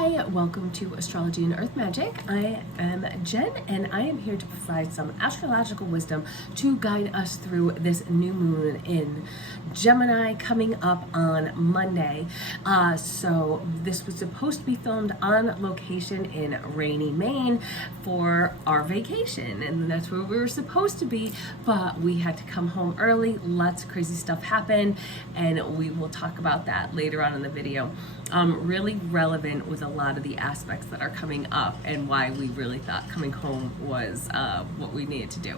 Hi, welcome to Astrology and Earth Magic. I am Jen and I am here to provide some astrological wisdom to guide us through this new moon in Gemini coming up on Monday. So this was supposed to be filmed on location in rainy Maine for our vacation, and that's where we were supposed to be, but we had to come home early. Lots of crazy stuff happened, and we will talk about that later on in the video. Really relevant with a lot of the aspects that are coming up and why we really thought coming home was what we needed to do.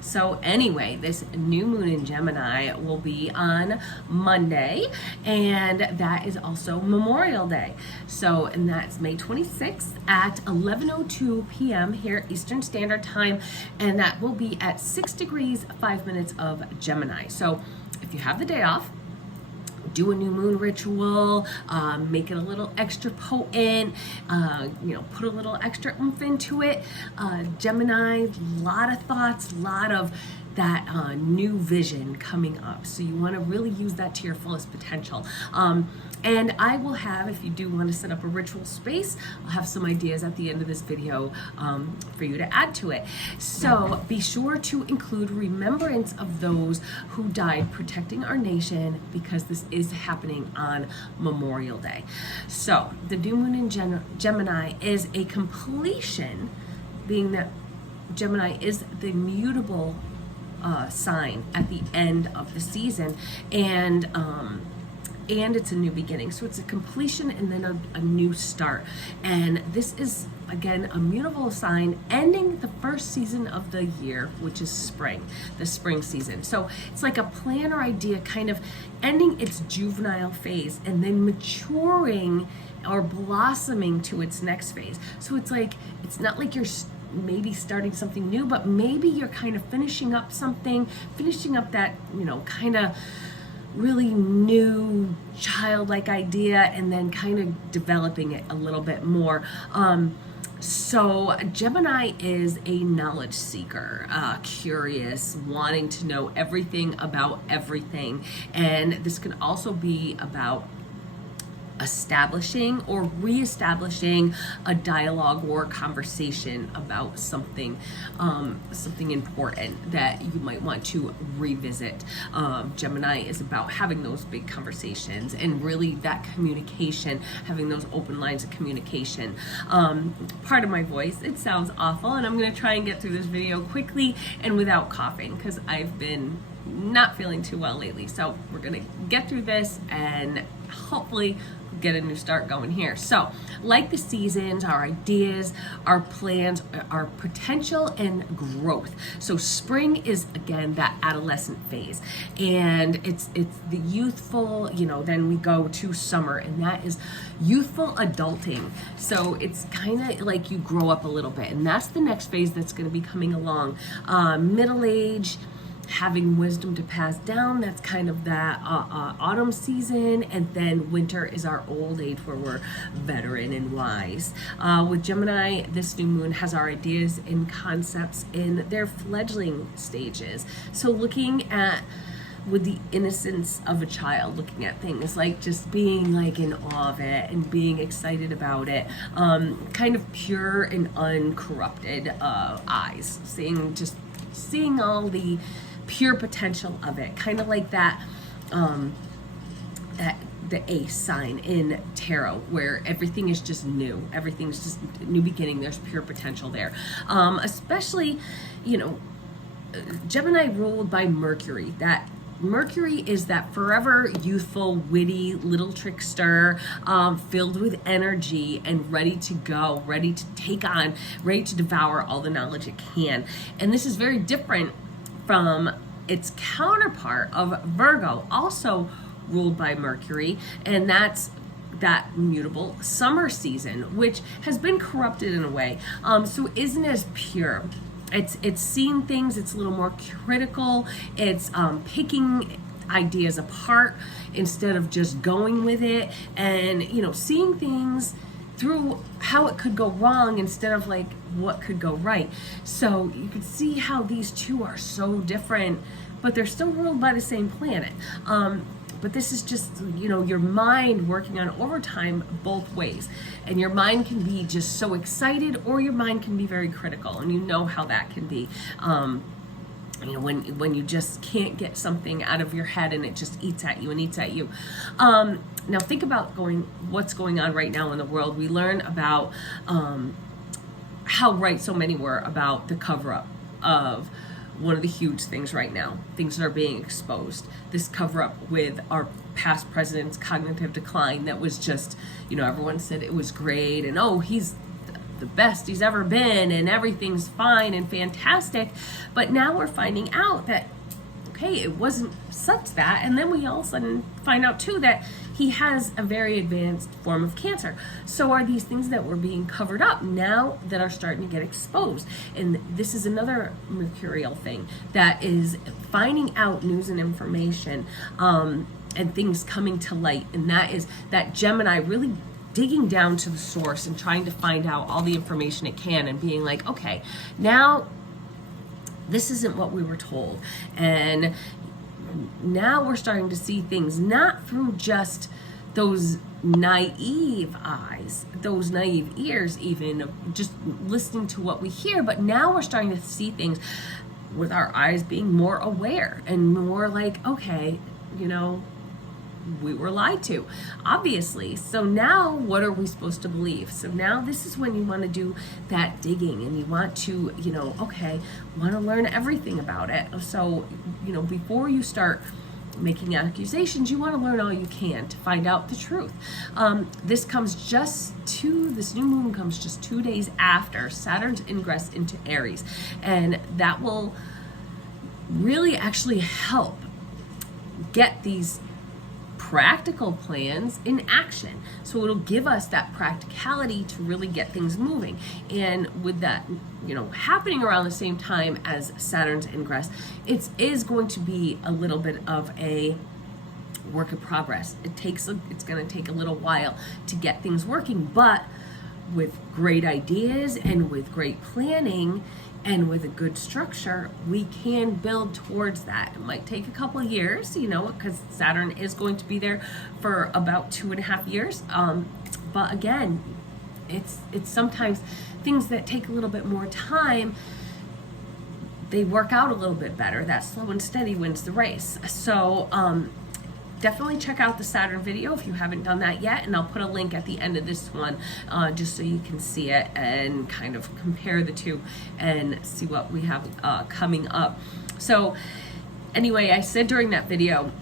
So anyway, this new moon in Gemini will be on Monday, and that is also Memorial Day. So, and that's May 26th at 11:02 p.m. here Eastern Standard Time, and that will be at 6 degrees 5 minutes of Gemini. So if you have the day off, do a new moon ritual, make it a little extra potent, put a little extra oomph into it. Gemini, a lot of thoughts, a lot of that new vision coming up. So you want to really use that to your fullest potential. And I will have, if you do want to set up a ritual space, I'll have some ideas at the end of this video for you to add to it. So be sure to include remembrance of those who died protecting our nation, because this is happening on Memorial Day. So the new moon in Gemini is a completion, being that Gemini is the mutable sign at the end of the season, and it's a new beginning. So it's a completion and then a new start. And this is, again, a mutable sign ending the first season of the year, which is spring, the spring season. So it's like a plan or idea kind of ending its juvenile phase and then maturing or blossoming to its next phase. So it's like, it's not like you're maybe starting something new, but maybe you're kind of finishing up something, finishing up that, kind of really new childlike idea, and then kind of developing it a little bit more. So Gemini is a knowledge seeker, curious, wanting to know everything about everything. And this can also be about establishing or reestablishing a dialogue or conversation about something important that you might want to revisit. Gemini is about having those big conversations and really that communication, having those open lines of communication. Part of my voice, it sounds awful, and I'm going to try and get through this video quickly and without coughing, because I've been not feeling too well lately. So we're going to get through this and hopefully get a new start going here. So like the seasons, our ideas, our plans, our potential and growth. So spring is, again, that adolescent phase, and it's the youthful, then we go to summer, and that is youthful adulting. So it's kind of like you grow up a little bit, and that's the next phase that's going to be coming along. Middle age, having wisdom to pass down, that's kind of that autumn season, and then winter is our old age, where we're veteran and wise. With Gemini, this new moon has our ideas and concepts in their fledgling stages. So looking at, with the innocence of a child, looking at things, like just being like in awe of it and being excited about it, kind of pure and uncorrupted eyes, seeing all the pure potential of it, kind of like that the ace sign in tarot, where everything is just new, everything's just new beginning. There's pure potential there, especially Gemini ruled by Mercury. That Mercury is that forever youthful, witty little trickster, filled with energy and ready to go, ready to take on, ready to devour all the knowledge it can. And this is very different from its counterpart of Virgo, also ruled by Mercury, and that's that mutable summer season, which has been corrupted in a way, so isn't as pure. It's seeing things, it's a little more critical, it's picking ideas apart instead of just going with it, and seeing things through how it could go wrong instead of like what could go right. So you can see how these two are so different, but they're still ruled by the same planet. but this is just, you know, your mind working on overtime both ways. And your mind can be just so excited, or your mind can be very critical, and you know how that can be. You know, when you just can't get something out of your head and it just eats at you and eats at you. Now think about what's going on right now in the world. We learn about how right so many were about the cover-up of one of the huge things right now. Things that are being exposed. This cover-up with our past president's cognitive decline that was just, you know, everyone said it was great, and oh, he's the best he's ever been, and everything's fine and fantastic. But now we're finding out that, okay, it wasn't such that. And then we all of a sudden find out too that he has a very advanced form of cancer. So are these things that were being covered up now that are starting to get exposed? And this is another mercurial thing that is finding out news and information, and things coming to light. And that is that Gemini really digging down to the source and trying to find out all the information it can, and being like, okay, now this isn't what we were told. And now we're starting to see things not through just those naive eyes, those naive ears, even just listening to what we hear, but now we're starting to see things with our eyes being more aware and more like, okay, you know, we were lied to, obviously. So now what are we supposed to believe? So now this is when you want to do that digging, and you want to, you know, okay, want to learn everything about it. So, you know, before you start making accusations, you want to learn all you can to find out the truth. This new moon comes just 2 days after Saturn's ingress into Aries, and that will really actually help get these practical plans in action. So it'll give us that practicality to really get things moving. And with that, you know, happening around the same time as Saturn's ingress, it is going to be a little bit of a work in progress. It's going to take a little while to get things working, but with great ideas and with great planning and with a good structure, we can build towards that. It might take a couple of years, you know, because Saturn is going to be there for about 2.5 years. But again, it's sometimes things that take a little bit more time, they work out a little bit better. That slow and steady wins the race. So definitely check out the Saturn video if you haven't done that yet, and I'll put a link at the end of this one just so you can see it and kind of compare the two and see what we have coming up. So anyway, I said during that video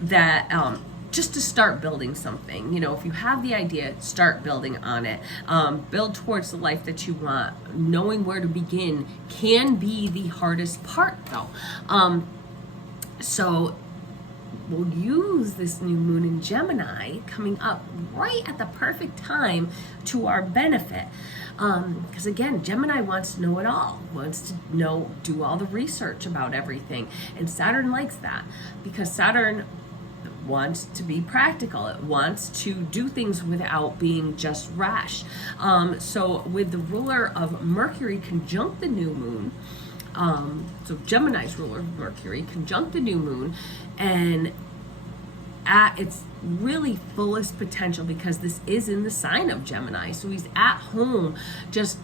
that just to start building something, you know, if you have the idea, start building on it. Build towards the life that you want. Knowing where to begin can be the hardest part though. So we'll use this new moon in Gemini coming up right at the perfect time to our benefit. Because again, Gemini wants to know it all, wants to do all the research about everything. And Saturn likes that, because Saturn wants to be practical. It wants to do things without being just rash. So with the ruler of Mercury conjunct the new moon, so Gemini's ruler, Mercury, conjunct the new moon, and at its really fullest potential, because this is in the sign of Gemini. So he's at home, just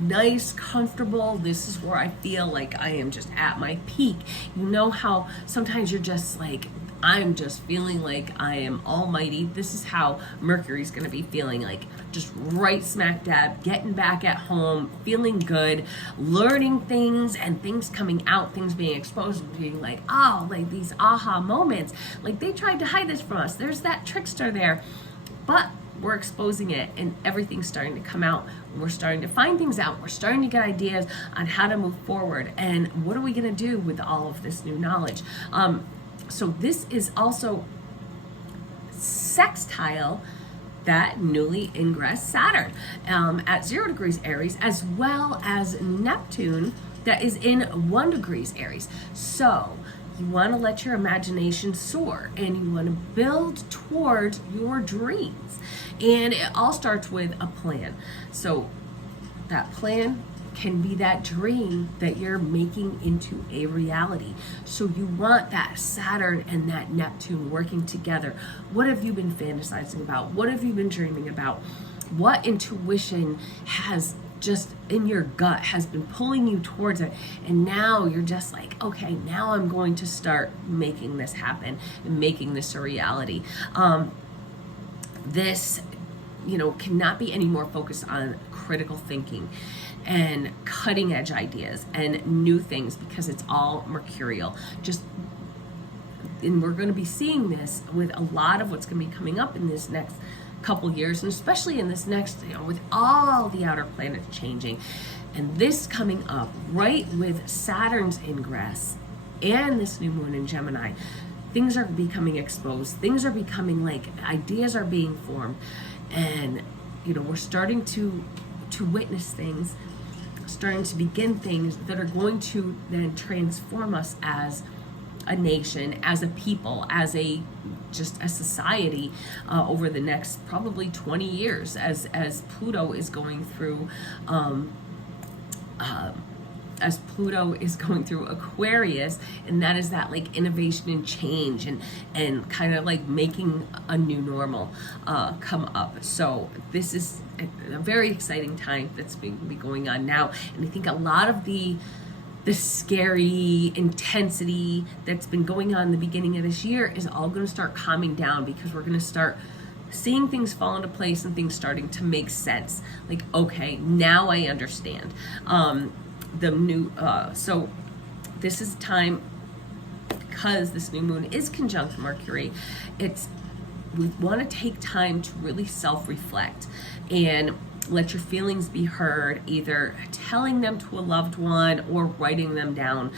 nice, comfortable. This is where I feel like I am just at my peak. You know how sometimes you're just like, I'm just feeling like I am almighty. This is how Mercury's going to be feeling, like just right smack dab, getting back at home, feeling good, learning things, and things coming out, things being exposed, and being like, oh, like these aha moments. Like they tried to hide this from us. There's that trickster there. But we're exposing it, and everything's starting to come out. We're starting to find things out. We're starting to get ideas on how to move forward. And what are we going to do with all of this new knowledge? So this is also sextile that newly ingress Saturn at 0 degrees Aries, as well as Neptune that is in 1 degrees Aries. So you want to let your imagination soar, and you want to build towards your dreams. And it all starts with a plan. So that plan can be that dream that you're making into a reality. So you want that Saturn and that Neptune working together. What have you been fantasizing about? What have you been dreaming about? What intuition has just in your gut has been pulling you towards it, and now you're just like, okay, now I'm going to start making this happen and making this a reality. This, cannot be any more focused on critical thinking and cutting edge ideas and new things, because it's all mercurial. And we're going to be seeing this with a lot of what's going to be coming up in this next couple years, and especially in this next, with all the outer planets changing, and this coming up right with Saturn's ingress and this new moon in Gemini. Things are becoming exposed. Things are becoming ideas are being formed, and we're starting to witness things, starting to begin things that are going to then transform us as a nation, as a people, as a society over the next probably 20 years, as Pluto is going through Aquarius, and that is that innovation and change and kind of making a new normal come up. So this is a very exciting time that's be going on now, and I think a lot of the scary intensity that's been going on in the beginning of this year is all going to start calming down, because we're going to start seeing things fall into place and things starting to make sense. Okay, now I understand. So this is time, because this new moon is conjunct Mercury. We want to take time to really self-reflect and let your feelings be heard, either telling them to a loved one or writing them down,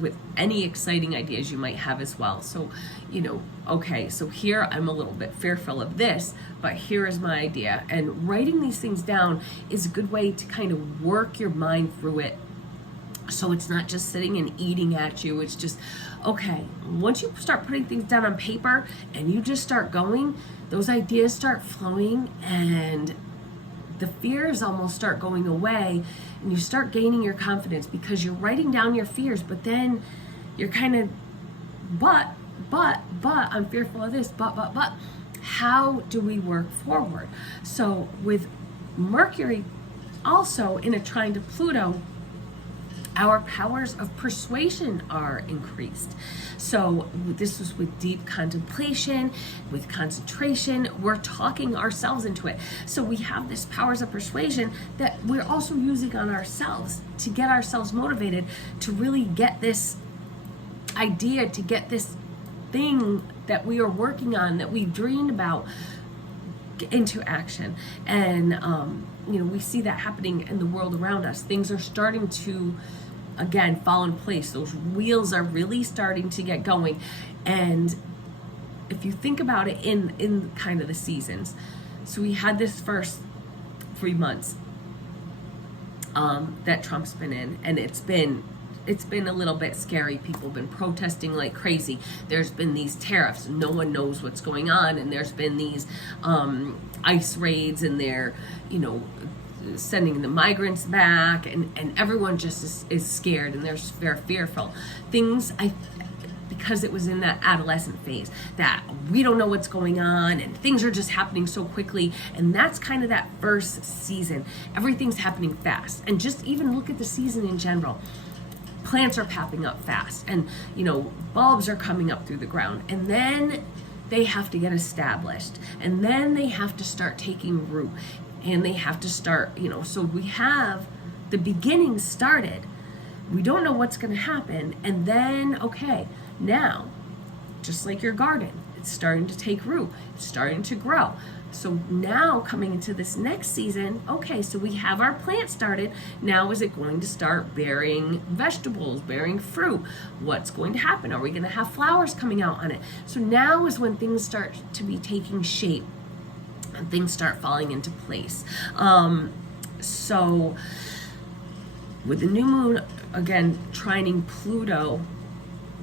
with any exciting ideas you might have as well. So, okay, so here I'm a little bit fearful of this, but here is my idea. And writing these things down is a good way to kind of work your mind through it, so it's not just sitting and eating at you. It's just, okay, once you start putting things down on paper and you just start going, those ideas start flowing, and the fears almost start going away, and you start gaining your confidence because you're writing down your fears, but then you're kind of, but, I'm fearful of this, but, how do we work forward? So with Mercury also in a trine to Pluto, our powers of persuasion are increased. So this was with deep contemplation, with concentration. We're talking ourselves into it. So we have this powers of persuasion that we're also using on ourselves to get ourselves motivated to really get this idea, to get this thing that we are working on, that we've dreamed about, into action. And we see that happening in the world around us. Things are starting to again fall in place. Those wheels are really starting to get going. And if you think about it in kind of the seasons, so we had this first 3 months that Trump's been in, and it's been a little bit scary. People have been protesting like crazy. There's been these tariffs. No one knows what's going on. And there's been these ICE raids, and they're, sending the migrants back, and everyone just is scared, and they're fearful. Because it was in that adolescent phase that we don't know what's going on, and things are just happening so quickly. And that's kind of that first season. Everything's happening fast. And just even look at the season in general. Plants are popping up fast, and bulbs are coming up through the ground, and then they have to get established, and then they have to start taking root, and they have to start, so we have the beginning started. We don't know what's going to happen, and then okay, now just like your garden, it's starting to take root, it's starting to grow. So now coming into this next season, okay, so we have our plant started. Now is it going to start bearing vegetables, bearing fruit? What's going to happen? Are we going to have flowers coming out on it? So now is when things start to be taking shape and things start falling into place. So with the new moon, again, trining Pluto,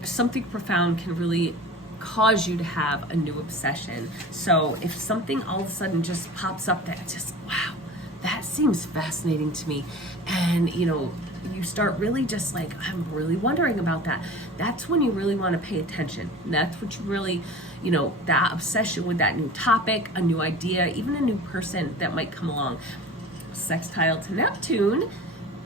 something profound can really cause you to have a new obsession. So if something all of a sudden just pops up that just, wow, that's seems fascinating to me. And, you know, you start really just like, I'm really wondering about that. That's when you really want to pay attention. And that's what you really, you know, that obsession with that new topic, a new idea, even a new person that might come along. Sextile to Neptune,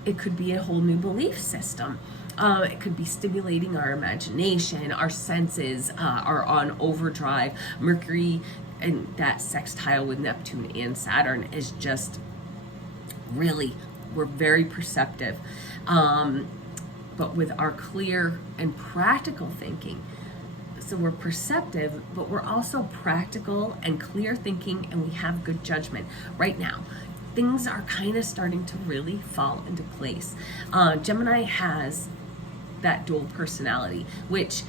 it could be a whole new belief system. It could be stimulating our imagination, our senses are on overdrive. Mercury and that sextile with Neptune and Saturn is just really, we're very perceptive. But with our clear and practical thinking. So we're perceptive, but we're also practical and clear thinking, and we have good judgment. Right now, things are kind of starting to really fall into place. Gemini has that dual personality, which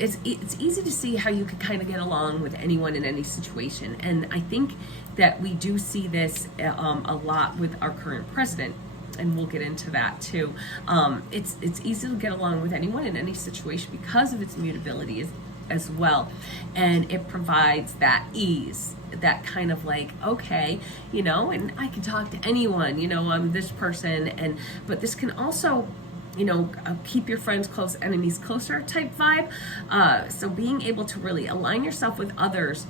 it's easy to see how you could kind of get along with anyone in any situation. And I think that we do see this a lot with our current president, and we'll get into that too. It's easy to get along with anyone in any situation because of its mutability as well. And it provides that ease, that kind of like, okay, you know, and I can talk to anyone, you know, I'm this person, but this can also, you know, keep your friends close, enemies closer type vibe. So being able to really align yourself with others,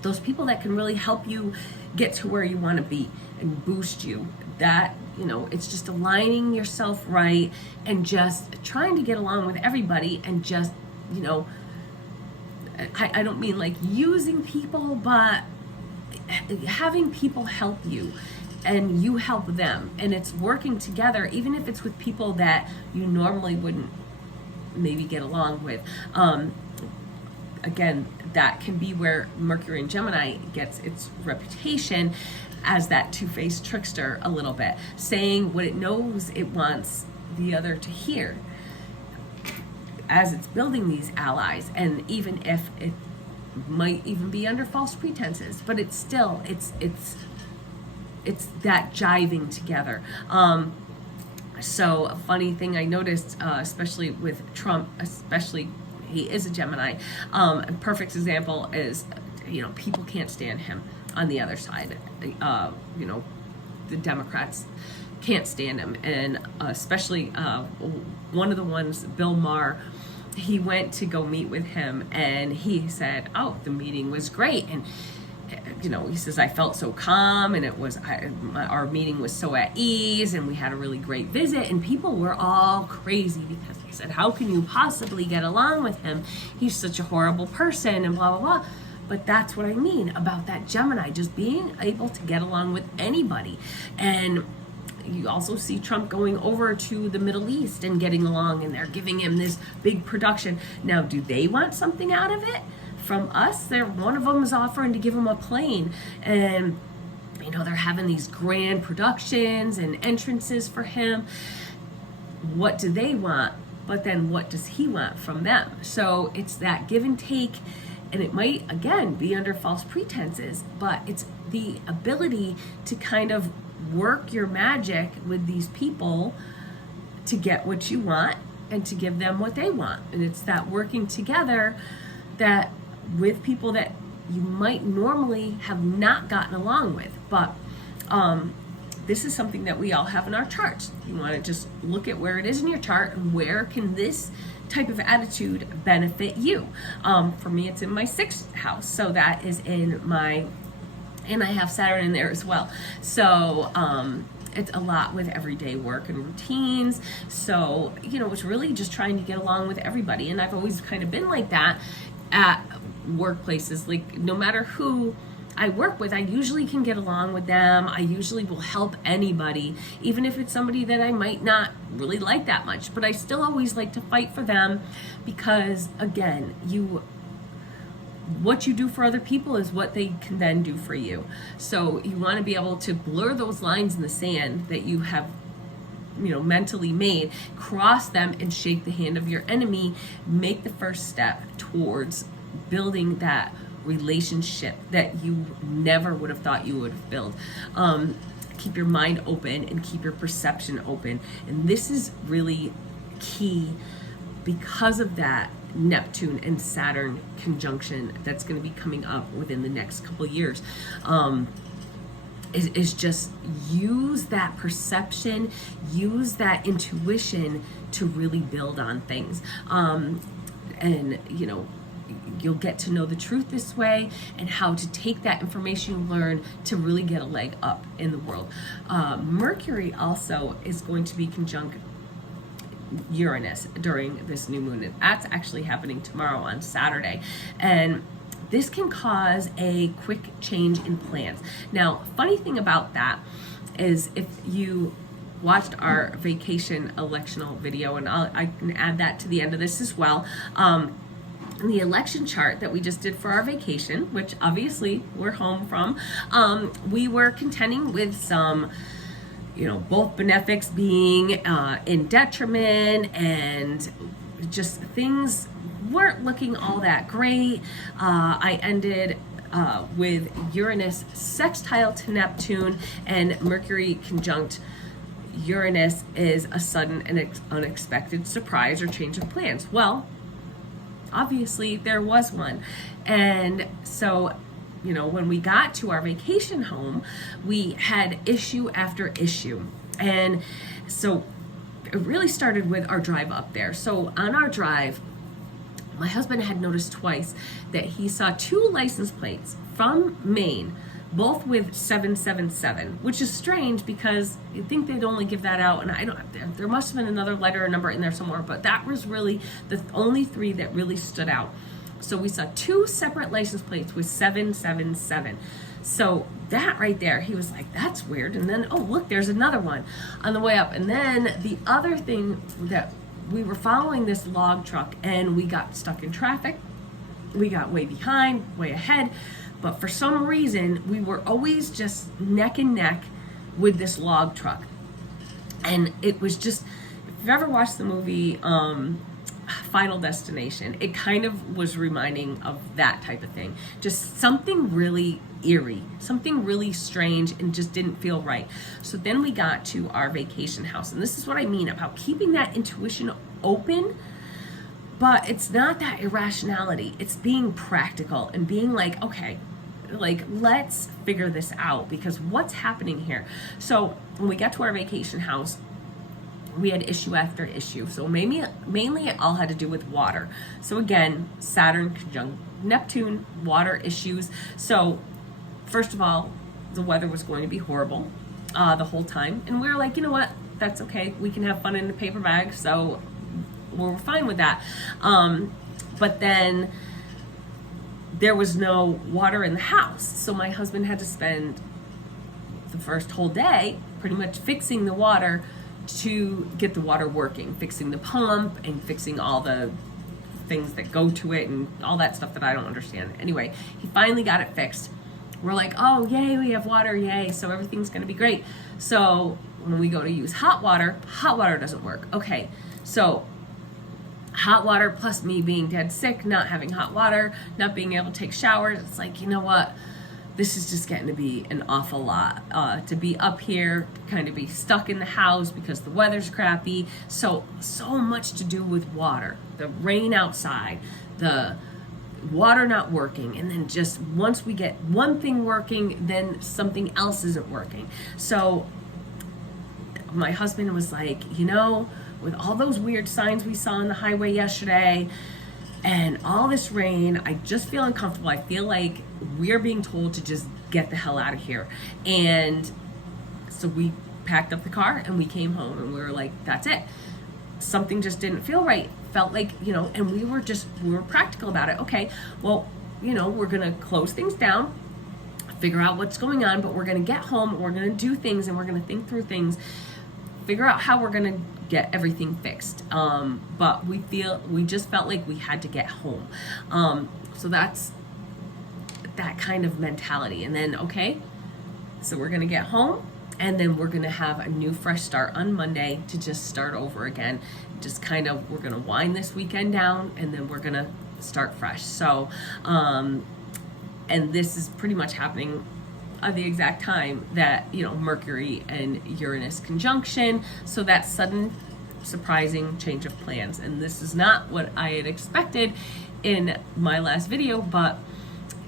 those people that can really help you get to where you want to be and boost you, that, you know, it's just aligning yourself right and just trying to get along with everybody and just, you know, I don't mean like using people, but having people help you and you help them, and it's working together, even if it's with people that you normally wouldn't maybe get along with. Again, that can be where Mercury and Gemini gets its reputation as that two-faced trickster a little bit, saying what it knows it wants the other to hear as it's building these allies, and even if it might even be under false pretenses, but it's still, it's that jiving together. So a funny thing I noticed, especially with Trump, especially he is a Gemini, a perfect example is, you know, people can't stand him on the other side. You know, the Democrats can't stand him, and especially one of the ones, Bill Maher, he went to go meet with him, and he said, oh, the meeting was great, and you know, he says, I felt so calm, and our meeting was so at ease, and we had a really great visit, and people were all crazy because they said, how can you possibly get along with him? He's such a horrible person, and blah, blah, blah. But that's what I mean about that Gemini, just being able to get along with anybody. And you also see Trump going over to the Middle East and getting along, and they're giving him this big production. Now, do they want something out of it from us? One of them is offering to give him a plane, and you know, they're having these grand productions and entrances for him. What do they want? But then what does he want from them? So it's that give and take, and it might again be under false pretenses, but it's the ability to kind of work your magic with these people to get what you want and to give them what they want. And it's that working together that with people that you might normally have not gotten along with. But this is something that we all have in our charts. You want to just look at where it is in your chart and where can this type of attitude benefit you. For me, it's in my 6th house, so that is in my, and I have Saturn in there as well. So it's a lot with everyday work and routines. So, you know, it's really just trying to get along with everybody. And I've always kind of been like that at workplaces. Like, no matter who I work with, I usually can get along with them. I usually will help anybody, even if it's somebody that I might not really like that much. But I still always like to fight for them because, again, what you do for other people is what they can then do for you. So you want to be able to blur those lines in the sand that you have, you know, mentally made, cross them and shake the hand of your enemy. Make the first step towards building that relationship that you never would have thought you would have built. Keep your mind open and keep your perception open. And this is really key because of that Neptune and Saturn conjunction that's going to be coming up within the next couple of years. is just use that perception, use that intuition to really build on things. And you know, you'll get to know the truth this way, and how to take that information you learn to really get a leg up in the world. Mercury also is going to be conjunct Uranus during this new moon, and that's actually happening tomorrow on Saturday. And this can cause a quick change in plans. Now, funny thing about that is, if you watched our vacation electional video, and I can add that to the end of this as well, the election chart that we just did for our vacation, which obviously we're home from, we were contending with some, you know, both benefics being in detriment, and just things weren't looking all that great. I ended with Uranus sextile to Neptune, and Mercury conjunct Uranus is a sudden and unexpected surprise or change of plans. Well, obviously there was one. And so, you know, when we got to our vacation home, we had issue after issue. And so it really started with our drive up there. So on our drive, my husband had noticed twice that he saw 2 license plates from Maine, both with 777, which is strange because you'd think they'd only give that out, and I don't, there must have been another letter or number in there somewhere, but that was really the only 3 that really stood out. So we saw 2 separate license plates with 777. So that right there, he was like, that's weird. And then, oh, look, there's another one on the way up. And then the other thing, that we were following this log truck, and we got stuck in traffic. We got way behind, way ahead. But for some reason, we were always just neck and neck with this log truck. And it was just, if you've ever watched the movie Final Destination, it kind of was reminding of that type of thing. Just something really eerie, something really strange, and just didn't feel right. So then we got to our vacation house. And this is what I mean about keeping that intuition open. But it's not that irrationality. It's being practical and being like, okay, like, let's figure this out, because what's happening here? So when we got to our vacation house, we had issue after issue. So mainly it all had to do with water. So again, Saturn conjunct Neptune, water issues. So first of all, the weather was going to be horrible the whole time. And we were like, you know what? That's okay. We can have fun in a paper bag. So we're fine with that. But then there was no water in the house. So my husband had to spend the first whole day pretty much fixing the water to get the water working, fixing the pump and fixing all the things that go to it and all that stuff that I don't understand. Anyway, he finally got it fixed. We're like, oh, yay, we have water, yay, so everything's gonna be great. So when we go to use hot water doesn't work. Okay, so hot water plus me being dead sick, not having hot water, not being able to take showers, it's like, you know what? This is just getting to be an awful lot. To be up here, kind of be stuck in the house because the weather's crappy. So much to do with water. The rain outside, the water not working, and then just once we get one thing working, then something else isn't working. So my husband was like, you know, with all those weird signs we saw on the highway yesterday and all this rain, I just feel uncomfortable. I feel like we're being told to just get the hell out of here. And so we packed up the car and we came home, and we were like, that's it. Something just didn't feel right. Felt like, you know, and we were practical about it. Okay, well, you know, we're gonna close things down, figure out what's going on, but we're gonna get home, we're gonna do things, and we're gonna think through things, figure out how we're gonna get everything fixed. But we just felt like we had to get home. So that's that kind of mentality. And then, okay, so we're gonna get home, and then we're gonna have a new fresh start on Monday to just start over again. Just kind of, we're gonna wind this weekend down, and then we're gonna start fresh. So, and this is pretty much happening at the exact time that, you know, Mercury and Uranus conjunction. So that sudden, surprising change of plans. And this is not what I had expected in my last video, but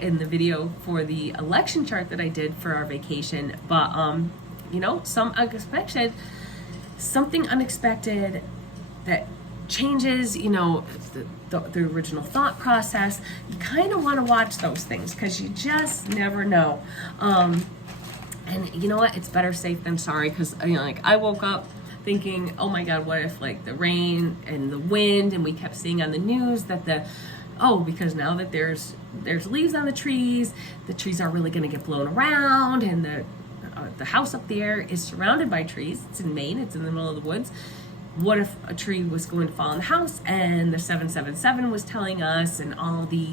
in the video for the election chart that I did for our vacation, but you know, something unexpected that changes, you know, the original thought process. You kind of want to watch those things because you just never know. And you know what? It's better safe than sorry, because you know, like I woke up thinking, oh my God, what if like the rain and the wind, and we kept seeing on the news that because now that there's leaves on the trees aren't really going to get blown around, and the house up there is surrounded by trees. It's in Maine. It's in the middle of the woods. What if a tree was going to fall in the house, and the 777 was telling us, and all the,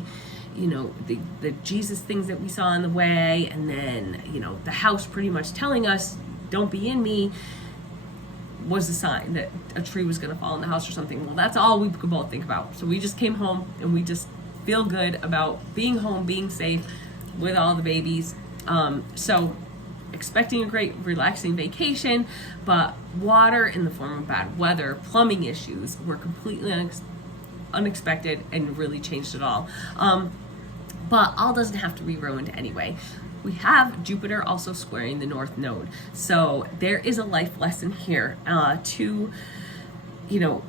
you know, the Jesus things that we saw on the way, and then, you know, the house pretty much telling us, don't be in me, was a sign that a tree was going to fall in the house or something. Well, that's all we could both think about. So we just came home, and we just feel good about being home, being safe with all the babies. So expecting a great relaxing vacation, but water in the form of bad weather, plumbing issues were completely unexpected and really changed it all. But all doesn't have to be ruined anyway. We have Jupiter also squaring the North Node. So there is a life lesson here to, you know,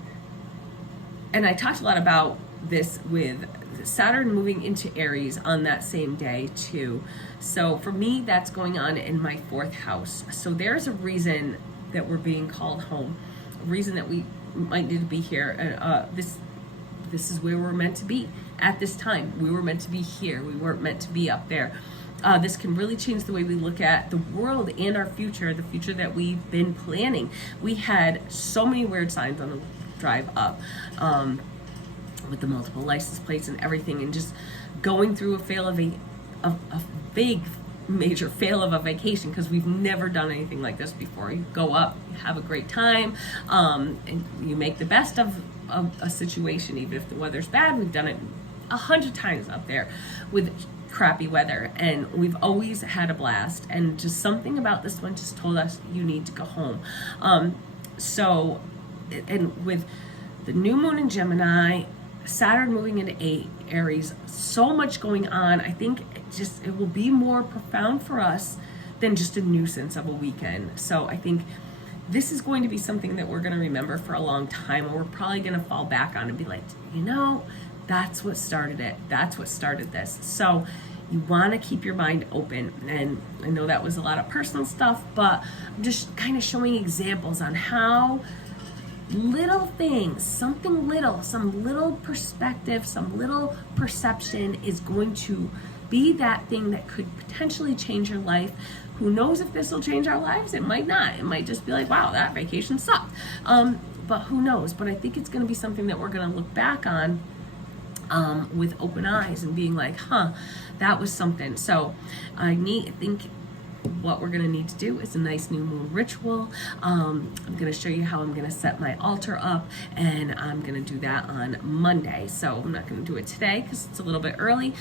and I talked a lot about this with Saturn moving into Aries on that same day too. So for me, that's going on in my 4th house. So there's a reason that we're being called home, a reason that we might need to be here. This is where we're meant to be at this time. We were meant to be here. We weren't meant to be up there. This can really change the way we look at the world and our future, the future that we've been planning. We had so many weird signs on the drive up, with the multiple license plates and everything, and just going through a big major fail of a vacation, because we've never done anything like this before. You go up, you have a great time, and you make the best of a situation, even if the weather's bad. We've done it 100 times up there with crappy weather, and we've always had a blast, and just something about this one just told us you need to go home. So, and with the new moon in Gemini, Saturn moving into Aries, so much going on. I think it will be more profound for us than just a nuisance of a weekend. So I think this is going to be something that we're going to remember for a long time, and we're probably going to fall back on and be like, you know, that's what started it. That's what started this. So you want to keep your mind open. And I know that was a lot of personal stuff, but I'm just kind of showing examples on how little things, something little, some little perspective, some little perception is going to be that thing that could potentially change your life. Who knows if this will change our lives? It might not. It might just be like, wow, that vacation sucked. But who knows? But I think it's going to be something that we're going to look back on with open eyes and being like, that was something. So I think what we're going to need to do is a nice new moon ritual. I'm going to show you how I'm going to set my altar up, and I'm going to do that on Monday. So I'm not going to do it today because it's a little bit early.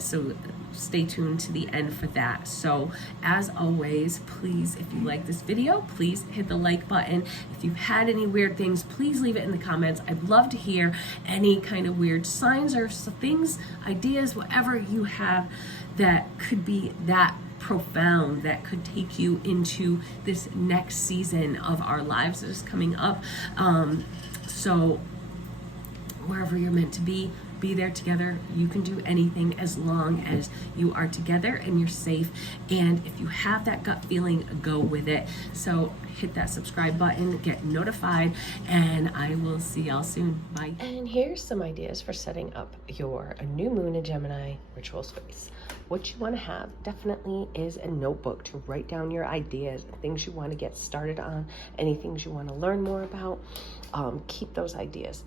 So stay tuned to the end for that. So as always, please, if you like this video, please hit the like button. If you've had any weird things, please leave it in the comments. I'd love to hear any kind of weird signs or things, ideas, whatever you have that could be that profound, that could take you into this next season of our lives that is coming up. So wherever you're meant to be there together. You can do anything as long as you are together and you're safe. And if you have that gut feeling, go with it. So hit that subscribe button, get notified, and I will see y'all soon. Bye. And here's some ideas for setting up your new moon in Gemini ritual space. What you want to have definitely is a notebook to write down your ideas, things you want to get started on, any things you want to learn more about. Keep those ideas.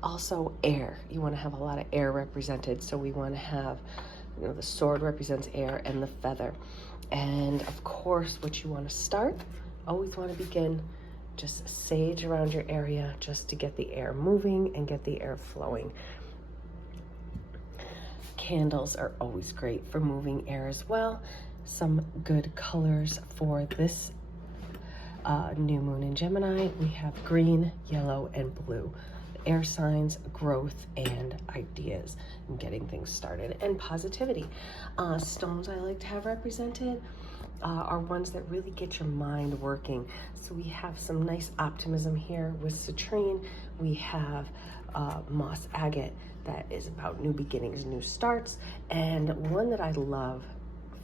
Also, air. You want to have a lot of air represented. So we want to have, the sword represents air and the feather. And of course, what you want to start, always want to begin just sage around your area just to get the air moving and get the air flowing. Candles are always great for moving air as well. Some good colors for this new moon in Gemini. We have green, yellow, and blue. air signs, growth, and ideas, and getting things started, and positivity. Stones I like to have represented are ones that really get your mind working. So we have some nice optimism here with citrine. We have moss agate that is about new beginnings, new starts. And one that I love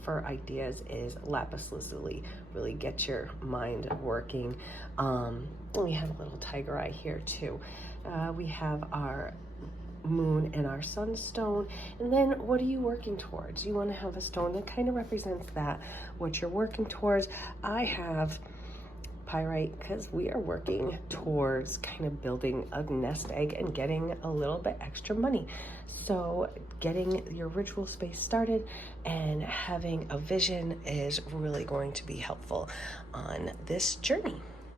for ideas is lapis lazuli. Really get your mind working. We have a little tiger eye here too. We have our moon and our sunstone. And then what are you working towards? You want to have a stone that kind of represents that, what you're working towards. I have pyrite because we are working towards kind of building a nest egg and getting a little bit extra money. So getting your ritual space started and having a vision is really going to be helpful on this journey.